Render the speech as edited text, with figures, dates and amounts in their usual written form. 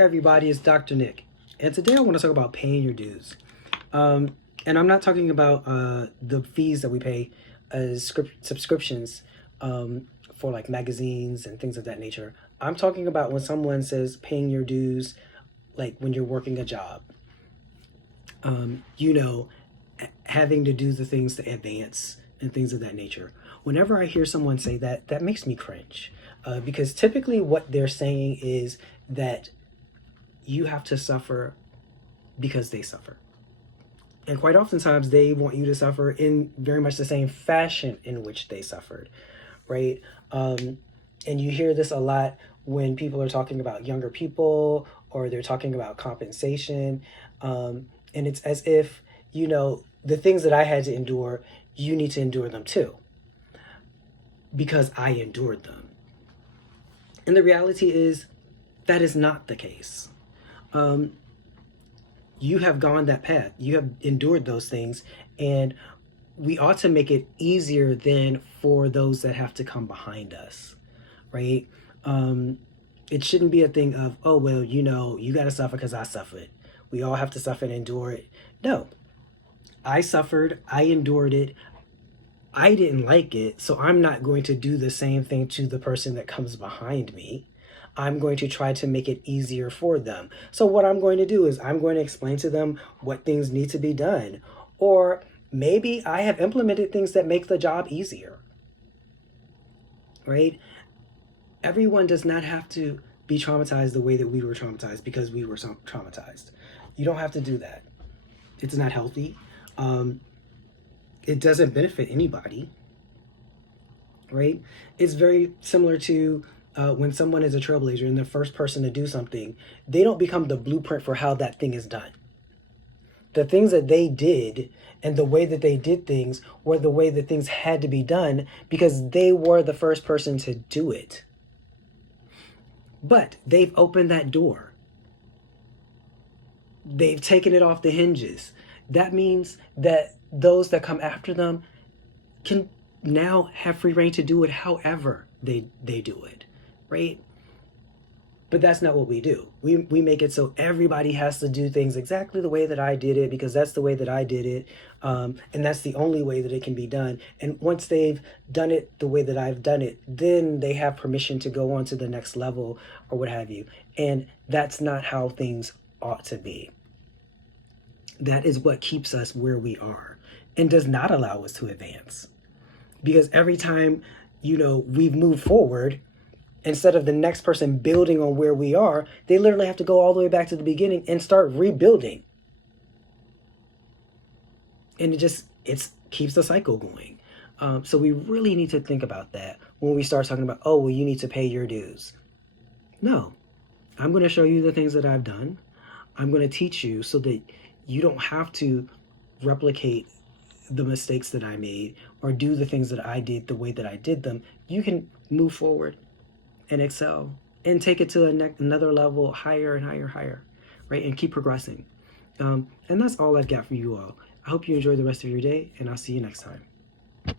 everybody, it's Dr. Nick, and today I want to talk about paying your dues. And I'm not talking about the fees that we pay as subscriptions for like magazines and things of that nature. I'm talking about when someone says paying your dues, like when you're working a job, you know, having to do the things to advance and things of that nature. Whenever I hear someone say that, that makes me cringe because typically what they're saying is that you have to suffer because they suffer. And quite oftentimes they want you to suffer in very much the same fashion in which they suffered, right? And you hear this a lot when people are talking about younger people or they're talking about compensation. And it's as if, you know, the things that I had to endure, you need to endure them too, because I endured them. And the reality is that is not the case. You have gone that path. You have endured those things, and we ought to make it easier than for those that have to come behind us, right? It shouldn't be a thing of, oh, well, you know, you got to suffer because I suffered. We all have to suffer and endure it. No, I suffered. I endured it. I didn't like it, so I'm not going to do the same thing to the person that comes behind me. I'm going to try to make it easier for them. So what I'm going to do is I'm going to explain to them what things need to be done. Or maybe I have implemented things that make the job easier, right? Everyone does not have to be traumatized the way that we were traumatized because we were traumatized. You don't have to do that. It's not healthy. It doesn't benefit anybody, right? It's very similar to when someone is a trailblazer and the first person to do something, they don't become the blueprint for how that thing is done. The things that they did and the way that they did things were the way that things had to be done because they were the first person to do it. But they've opened that door. They've taken it off the hinges. That means that those that come after them can now have free reign to do it however they do it, right? But that's not what we do. We make it so everybody has to do things exactly the way that I did it because that's the way that I did it. And that's the only way that it can be done. And once they've done it the way that I've done it, then they have permission to go on to the next level or what have you. And that's not how things ought to be. That is what keeps us where we are and does not allow us to advance. Because every time, you know, we've moved forward, instead of the next person building on where we are, they literally have to go all the way back to the beginning and start rebuilding. And it keeps the cycle going. So we really need to think about that when we start talking about, oh, well, you need to pay your dues. No, I'm going to show you the things that I've done. I'm going to teach you so that you don't have to replicate the mistakes that I made or do the things that I did the way that I did them. You can move forward and excel and take it to another level, higher and higher, right? And keep progressing. And that's all I've got for you all. I hope you enjoy the rest of your day, and I'll see you next time.